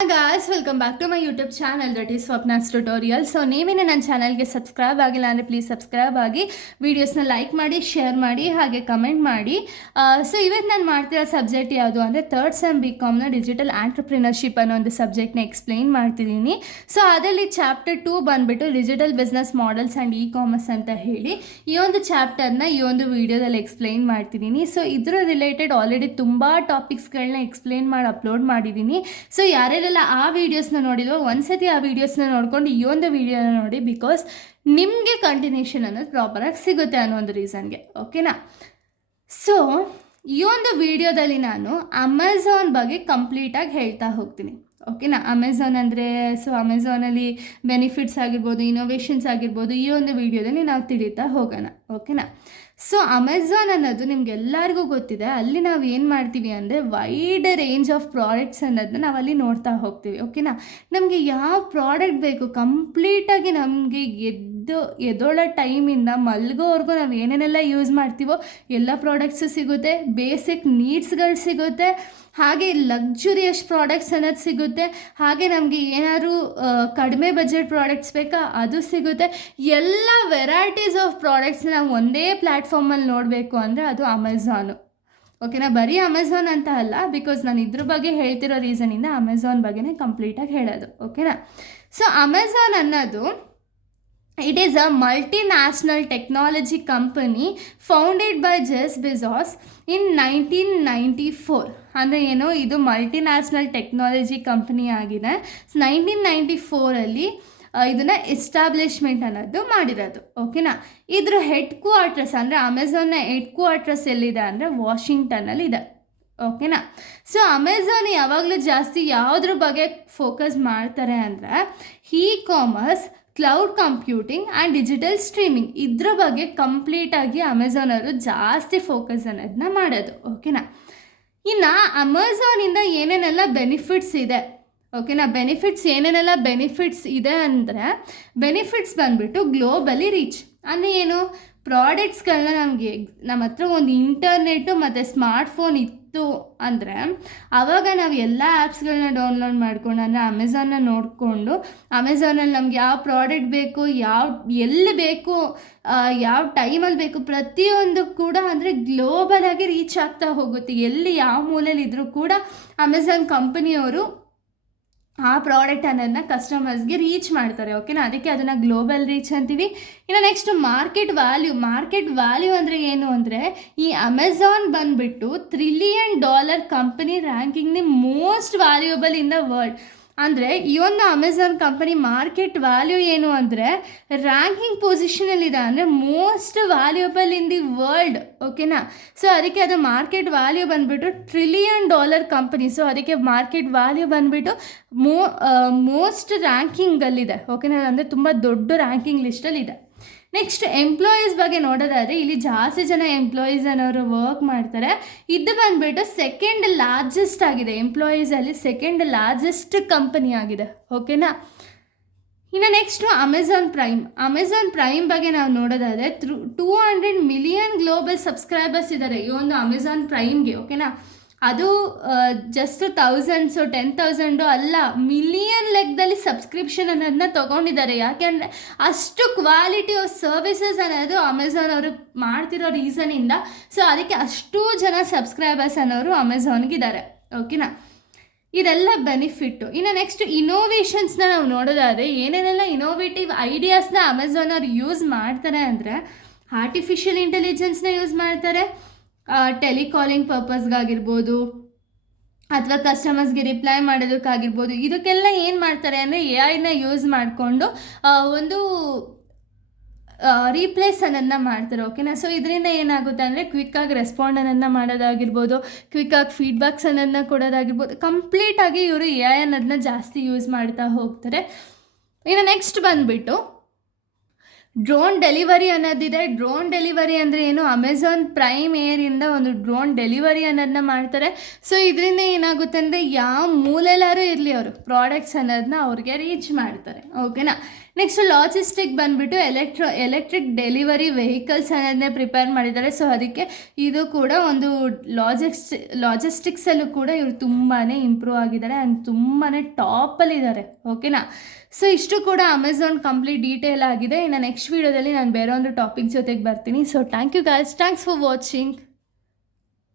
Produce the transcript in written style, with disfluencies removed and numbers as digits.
Guys welcome back to my YouTube channel that is Swapna's tutorial. So ನೀವೇನೇ ನನ್ನ ಚಾನಲ್ಗೆ subscribe ಆಗಿಲ್ಲ ಅಂದರೆ ಪ್ಲೀಸ್ ಸಬ್ಸ್ಕ್ರೈಬ್ ಆಗಿ ವೀಡಿಯೋಸ್ನ ಲೈಕ್ ಮಾಡಿ, ಶೇರ್ ಮಾಡಿ, ಹಾಗೆ ಕಮೆಂಟ್ ಮಾಡಿ. ಸೊ ಇವತ್ತು ನಾನು ಮಾಡ್ತಿರೋ ಸಬ್ಜೆಕ್ಟ್ ಯಾವುದು ಅಂದರೆ ಥರ್ಡ್ ಸೆಮ್ BComನ ಡಿಜಿಟಲ್ ಆಂಟ್ರಪ್ರಿನರ್ಶಿಪ್ ಅನ್ನೋ ಒಂದು ಸಬ್ಜೆಕ್ಟ್ನ ಎಕ್ಸ್ಪ್ಲೈನ್ ಮಾಡ್ತಿದ್ದೀನಿ. ಸೊ ಅದರಲ್ಲಿ ಚಾಪ್ಟರ್ 2 ಬಂದುಬಿಟ್ಟು digital business models and commerce ಅಂತ ಹೇಳಿ ಈ ಒಂದು ಚಾಪ್ಟರ್ನ ಈ ಒಂದು ವಿಡಿಯೋದಲ್ಲಿ ಎಕ್ಸ್ಪ್ಲೈನ್ ಮಾಡ್ತಿದ್ದೀನಿ. ಸೊ ಇದರ ರಿಲೇಟೆಡ್ ಆಲ್ರೆಡಿ ತುಂಬ ಟಾಪಿಕ್ಸ್ಗಳನ್ನ ಎಕ್ಸ್ಪ್ಲೈನ್ ಮಾಡಿ ಅಪ್ಲೋಡ್ ಮಾಡಿದ್ದೀನಿ. ಸೊ ಯಾರೆಲ್ಲ ಆ ವೀಡಿಯೋಸ್ನ ನೋಡಿಲ್ವೋ ಒಂದ್ಸತಿ ಆ ವೀಡಿಯೋಸ್ನ ನೋಡ್ಕೊಂಡು ಈ ಒಂದು ವೀಡಿಯೋನ ನೋಡಿ, ಬಿಕಾಸ್ ನಿಮಗೆ ಕಂಟಿನ್ಯೂಷನ್ ಅನ್ನೋದು ಪ್ರಾಪರಾಗಿ ಸಿಗುತ್ತೆ ಅನ್ನೋ ಒಂದು ರೀಸನ್ಗೆ. ಓಕೆನಾ? ಸೊ ಈ ಒಂದು ವಿಡಿಯೋದಲ್ಲಿ ನಾನು ಅಮೆಝಾನ್ ಬಗ್ಗೆ ಕಂಪ್ಲೀಟಾಗಿ ಹೇಳ್ತಾ ಹೋಗ್ತೀನಿ. ಓಕೆನಾ? ಅಮೆಝಾನ್ ಅಂದರೆ ಅಮೆಝಾನಲ್ಲಿ ಬೆನಿಫಿಟ್ಸ್ ಆಗಿರ್ಬೋದು, ಇನೋವೇಷನ್ಸ್ ಆಗಿರ್ಬೋದು, ಈ ಒಂದು ವಿಡಿಯೋದಲ್ಲಿ ನಾವು ತಿಳಿತಾ ಹೋಗೋಣ. ಓಕೆನಾ? ಸೊ ಅಮೆಝಾನ್ ಅನ್ನೋದು ನಿಮಗೆಲ್ಲರಿಗೂ ಗೊತ್ತಿದೆ. ಅಲ್ಲಿ ನಾವು ಏನು ಮಾಡ್ತೀವಿ ಅಂದರೆ ವೈಡ್ ರೇಂಜ್ ಆಫ್ ಪ್ರಾಡಕ್ಟ್ಸ್ ಅನ್ನೋದನ್ನ ನಾವು ಅಲ್ಲಿ ನೋಡ್ತಾ ಹೋಗ್ತೀವಿ. ಓಕೆನಾ? ನಮಗೆ ಯಾವ ಪ್ರಾಡಕ್ಟ್ ಬೇಕು ಕಂಪ್ಲೀಟಾಗಿ ನಮಗೆ ಎದ್ದೊಳೋ ಟೈಮಿಂದ ಮಲ್ಗೋವರೆಗೂ ನಾವು ಏನೇನೆಲ್ಲ ಯೂಸ್ ಮಾಡ್ತೀವೋ ಎಲ್ಲ ಪ್ರಾಡಕ್ಟ್ಸು ಸಿಗುತ್ತೆ. ಬೇಸಿಕ್ ನೀಡ್ಸ್ಗಳು ಸಿಗುತ್ತೆ, ಹಾಗೆ ಲಕ್ಸುರಿಯಸ್ ಪ್ರಾಡಕ್ಟ್ಸ್ ಅನ್ನೋದು ಸಿಗುತ್ತೆ. ಹಾಗೆ ನಮಗೆ ಏನಾದರೂ ಕಡಿಮೆ ಬಜೆಟ್ ಪ್ರಾಡಕ್ಟ್ಸ್ ಬೇಕಾ ಅದು ಸಿಗುತ್ತೆ. ಎಲ್ಲ ವೆರೈಟೀಸ್ ಆಫ್ ಪ್ರಾಡಕ್ಟ್ಸ್ ನಾವು ಒಂದೇ ಪ್ಲ್ಯಾಟ್ಫಾರ್ಮಲ್ಲಿ ನೋಡಬೇಕು ಅಂದರೆ ಅದು ಅಮೆಝಾನು. ಓಕೆನಾ? ಬರೀ ಅಮೆಝಾನ್ ಅಂತ ಅಲ್ಲ, ಬಿಕಾಸ್ ನಾನು ಇದ್ರ ಬಗ್ಗೆ ಹೇಳ್ತಿರೋ ರೀಸನಿಂದ ಅಮೆಝಾನ್ ಬಗ್ಗೆನೇ ಕಂಪ್ಲೀಟಾಗಿ ಹೇಳೋದು. ಓಕೆನಾ? ಸೊ ಅಮೆಝಾನ್ ಅನ್ನೋದು it is a multinational technology company founded by Jeff Bezos in 1994. ಅಂದರೆ ಏನು, ಇದು ಮಲ್ಟಿನ್ಯಾಷನಲ್ ಟೆಕ್ನಾಲಜಿ ಕಂಪನಿ ಆಗಿದೆ. 1994 ಇದನ್ನು ಎಸ್ಟಾಬ್ಲಿಷ್ಮೆಂಟ್ ಅನ್ನೋದು ಮಾಡಿರೋದು. ಓಕೆನಾ? ಇದ್ರ ಹೆಡ್ ಕ್ವಾರ್ಟರ್ಸ್ ಅಂದರೆ ಅಮೆಝಾನ್ನ ಹೆಡ್ ಕ್ವಾರ್ಟರ್ಸ್ ಎಲ್ಲಿದೆ ಅಂದರೆ ವಾಷಿಂಗ್ಟನಲ್ಲಿ ಇದೆ. ಓಕೆನಾ? ಸೊ ಅಮೆಝಾನ್ ಯಾವಾಗಲೂ ಜಾಸ್ತಿ ಯಾವುದ್ರ ಬಗ್ಗೆ ಫೋಕಸ್ ಮಾಡ್ತಾರೆ ಅಂದರೆ commerce, cloud computing and digital streaming, ಇದ್ರ ಬಗ್ಗೆ ಕಂಪ್ಲೀಟಾಗಿ ಅಮೆಝಾನ್ ಅವರು ಜಾಸ್ತಿ ಫೋಕಸ್ ಅನ್ನೋದನ್ನ ಮಾಡೋದು. ಓಕೆನಾ? ಇನ್ನು ಅಮೆಝಾನಿಂದ ಏನೇನೆಲ್ಲ ಬೆನಿಫಿಟ್ಸ್ ಇದೆ. ಓಕೆನಾ? ಏನೇನೆಲ್ಲ ಬೆನಿಫಿಟ್ಸ್ ಇದೆ ಅಂದರೆ ಬೆನಿಫಿಟ್ಸ್ ಬಂದುಬಿಟ್ಟು ಗ್ಲೋಬಲಿ ರೀಚ್. ಅಂದರೆ ಏನು, ಪ್ರಾಡಕ್ಟ್ಸ್ಗಳನ್ನ ನಮ್ಮ ಹತ್ರ ಒಂದು ಇಂಟರ್ನೆಟ್ಟು ಮತ್ತು ಸ್ಮಾರ್ಟ್ಫೋನ್ ಇತ್ತು ಅಂದರೆ ಆವಾಗ ನಾವು ಎಲ್ಲ ಆ್ಯಪ್ಸ್ಗಳನ್ನ ಡೌನ್ಲೋಡ್ ಮಾಡ್ಕೊಂಡು ಅಂದರೆ ಅಮೆಝಾನ್ನ ನೋಡಿಕೊಂಡು ಅಮೆಝಾನಲ್ಲಿ ನಮ್ಗೆ ಯಾವ ಪ್ರಾಡಕ್ಟ್ ಬೇಕು, ಎಲ್ಲಿ ಬೇಕು, ಯಾವ ಟೈಮಲ್ಲಿ ಬೇಕು, ಪ್ರತಿಯೊಂದು ಕೂಡ ಅಂದರೆ ಗ್ಲೋಬಲಾಗಿ ರೀಚ್ ಆಗ್ತಾ ಹೋಗುತ್ತೆ. ಎಲ್ಲಿ ಯಾವ ಮೂಲೆಯಲ್ಲಿ ಇದ್ದರೂ ಕೂಡ ಅಮೆಝಾನ್ ಕಂಪನಿಯವರು ಆ ಪ್ರಾಡಕ್ಟ್ ಅನ್ನೋದನ್ನ ಕಸ್ಟಮರ್ಸ್ಗೆ ರೀಚ್ ಮಾಡ್ತಾರೆ. ಓಕೆನಾ? ಅದಕ್ಕೆ ಅದನ್ನು ಗ್ಲೋಬಲ್ ರೀಚ್ ಅಂತೀವಿ. ಇನ್ನು ನೆಕ್ಸ್ಟ್ ಮಾರ್ಕೆಟ್ ವ್ಯಾಲ್ಯೂ ಅಂದರೆ ಏನು ಅಂದರೆ ಈ ಅಮೆಝಾನ್ ಬಂದುಬಿಟ್ಟು $1 trillion ಕಂಪನಿ ರ್ಯಾಂಕಿಂಗ್ನಿ most valuable in the world. ಅಂದರೆ ಈ ಒಂದು ಅಮೆಝಾನ್ ಕಂಪನಿ ಮಾರ್ಕೆಟ್ ವ್ಯಾಲ್ಯೂ ಏನು ಅಂದರೆ ರ್ಯಾಂಕಿಂಗ್ ಪೊಸಿಷನಲ್ಲಿದೆ, ಅಂದರೆ most valuable in the world. ಓಕೆನಾ? ಸೊ ಅದಕ್ಕೆ ಅದು ಮಾರ್ಕೆಟ್ ವ್ಯಾಲ್ಯೂ ಬಂದುಬಿಟ್ಟು $1 trillion ಕಂಪನಿ. ಸೊ ಅದಕ್ಕೆ ಮಾರ್ಕೆಟ್ ವ್ಯಾಲ್ಯೂ ಬಂದುಬಿಟ್ಟು ಮೋಸ್ಟ್ ರ್ಯಾಂಕಿಂಗಲ್ಲಿದೆ. ಓಕೆನಾ? ಅಂದರೆ ತುಂಬ ದೊಡ್ಡ ರ್ಯಾಂಕಿಂಗ್ ಲಿಸ್ಟಲ್ಲಿದೆ. ನೆಕ್ಸ್ಟ್ ಎಂಪ್ಲಾಯೀಸ್ ಬಗ್ಗೆ ನೋಡೋದಾದರೆ ಇಲ್ಲಿ ಜಾಸ್ತಿ ಜನ ಎಂಪ್ಲಾಯೀಸ್ ಅನ್ನೋರು ವರ್ಕ್ ಮಾಡ್ತಾರೆ. ಇದು ಬಂದುಬಿಟ್ಟು ಸೆಕೆಂಡ್ ಲಾರ್ಜೆಸ್ಟ್ ಆಗಿದೆ, ಎಂಪ್ಲಾಯೀಸಲ್ಲಿ ಸೆಕೆಂಡ್ ಲಾರ್ಜೆಸ್ಟ್ ಕಂಪನಿ ಆಗಿದೆ. ಓಕೆನಾ? ಇನ್ನು ನೆಕ್ಸ್ಟು ಅಮೆಝಾನ್ ಪ್ರೈಮ್ ಬಗ್ಗೆ ನಾವು ನೋಡೋದಾದರೆ 200 million ಗ್ಲೋಬಲ್ ಸಬ್ಸ್ಕ್ರೈಬರ್ಸ್ ಇದ್ದಾರೆ ಈ ಒಂದು ಅಮೆಝಾನ್ ಪ್ರೈಮ್ಗೆ. ಓಕೆನಾ? ಅದು ಜಸ್ಟ್ ಥೌಸಂಡ್ಸು 10,000 ಅಲ್ಲ, ಮಿಲಿಯನ್ ಲೆಕ್ಕದಲ್ಲಿ ಸಬ್ಸ್ಕ್ರಿಪ್ಷನ್ ಅನ್ನೋದನ್ನ ತೊಗೊಂಡಿದ್ದಾರೆ. ಯಾಕೆಂದರೆ ಅಷ್ಟು ಕ್ವಾಲಿಟಿ ಆಫ್ ಸರ್ವಿಸಸ್ ಅನ್ನೋದು ಅಮೆಝಾನ್ ಅವರು ಮಾಡ್ತಿರೋ ರೀಸನಿಂದ. ಸೊ ಅದಕ್ಕೆ ಅಷ್ಟು ಜನ ಸಬ್ಸ್ಕ್ರೈಬರ್ಸ್ ಅನ್ನೋರು ಅಮೆಝಾನ್ಗಿದ್ದಾರೆ. ಓಕೆನಾ? ಇದೆಲ್ಲ ಬೆನಿಫಿಟ್ಟು. ಇನ್ನು ನೆಕ್ಸ್ಟ್ ಇನೋವೇಷನ್ಸ್ನ ನಾವು ನೋಡೋದಾದರೆ ಏನೇನೆಲ್ಲ ಇನೋವೇಟಿವ್ ಐಡಿಯಾಸ್ನ ಅಮೆಝಾನ್ ಅವ್ರು ಯೂಸ್ ಮಾಡ್ತಾರೆ ಅಂದರೆ ಆರ್ಟಿಫಿಷಿಯಲ್ ಇಂಟೆಲಿಜೆನ್ಸ್ನ ಯೂಸ್ ಮಾಡ್ತಾರೆ, ಟೆಲಿಕಾಲಿಂಗ್ ಪರ್ಪಸ್ಗಾಗಿರ್ಬೋದು ಅಥವಾ ಕಸ್ಟಮರ್ಸ್ಗೆ ರಿಪ್ಲೈ ಮಾಡೋದಕ್ಕಾಗಿರ್ಬೋದು. ಇದಕ್ಕೆಲ್ಲ ಏನು ಮಾಡ್ತಾರೆ ಅಂದರೆ AI ಯೂಸ್ ಮಾಡಿಕೊಂಡು ಒಂದು ರೀಪ್ಲೇಸ್ ಅನ್ನೋದನ್ನ ಮಾಡ್ತಾರೆ. ಓಕೆನಾ? ಸೊ ಇದರಿಂದ ಏನಾಗುತ್ತೆ ಅಂದರೆ ಕ್ವಿಕ್ಕಾಗಿ ರೆಸ್ಪಾಂಡ್ ಅನ್ನೋದನ್ನ ಮಾಡೋದಾಗಿರ್ಬೋದು, ಕ್ವಿಕ್ಕಾಗಿ ಫೀಡ್ಬ್ಯಾಕ್ಸ್ ಅನ್ನೋದನ್ನ ಕೊಡೋದಾಗಿರ್ಬೋದು. ಕಂಪ್ಲೀಟಾಗಿ ಇವರು AI ಅನ್ನೋದನ್ನ ಜಾಸ್ತಿ ಯೂಸ್ ಮಾಡ್ತಾ ಹೋಗ್ತಾರೆ. ಇನ್ನು ನೆಕ್ಸ್ಟ್ ಬಂದುಬಿಟ್ಟು ಡ್ರೋನ್ ಡೆಲಿವರಿ ಅನ್ನೋದಿದೆ. ಡ್ರೋನ್ ಡೆಲಿವರಿ ಅಂದರೆ ಏನು, ಅಮೆಝಾನ್ ಪ್ರೈಮ್ ಏರಿಂದ ಒಂದು ಡ್ರೋನ್ ಡೆಲಿವರಿ ಅನ್ನೋದನ್ನ ಮಾಡ್ತಾರೆ. ಸೊ ಇದರಿಂದ ಏನಾಗುತ್ತೆ ಅಂದರೆ ಯಾವ ಮೂಲೆಲ್ಲಾರು ಇರಲಿ ಅವರು ಪ್ರಾಡಕ್ಟ್ಸ್ ಅನ್ನೋದನ್ನ ಅವ್ರಿಗೆ ರೀಚ್ ಮಾಡ್ತಾರೆ. ಓಕೆನಾ. ನೆಕ್ಸ್ಟ್ ಲಾಜಿಸ್ಟಿಕ್ ಬಂದುಬಿಟ್ಟು ಎಲೆಕ್ಟ್ರಿಕ್ ಡೆಲಿವರಿ ವೆಹಿಕಲ್ಸ್ ಅನ್ನೋದನ್ನೇ ಪ್ರಿಪೇರ್ ಮಾಡಿದ್ದಾರೆ. ಸೊ ಅದಕ್ಕೆ ಇದು ಕೂಡ ಒಂದು ಲಾಜಿಸ್ಟಿಕ್ಸಲ್ಲೂ ಕೂಡ ಇವರು ತುಂಬಾ ಇಂಪ್ರೂವ್ ಆಗಿದ್ದಾರೆ ಆ್ಯಂಡ್ ತುಂಬಾ ಟಾಪಲ್ಲಿದ್ದಾರೆ. ಓಕೆನಾ. ಸೊ ಇಷ್ಟು ಕೂಡ ಅಮೆಝಾನ್ ಕಂಪ್ಲೀಟ್ ಡೀಟೇಲ್ ಆಗಿದೆ. ಇನ್ನು ನೆಕ್ಸ್ಟ್ ವೀಡಿಯೋದಲ್ಲಿ ನಾನು ಬೇರೆ ಒಂದು ಟಾಪಿಕ್ ಜೊತೆಗೆ ಬರ್ತೀನಿ. So thank you guys, thanks for watching.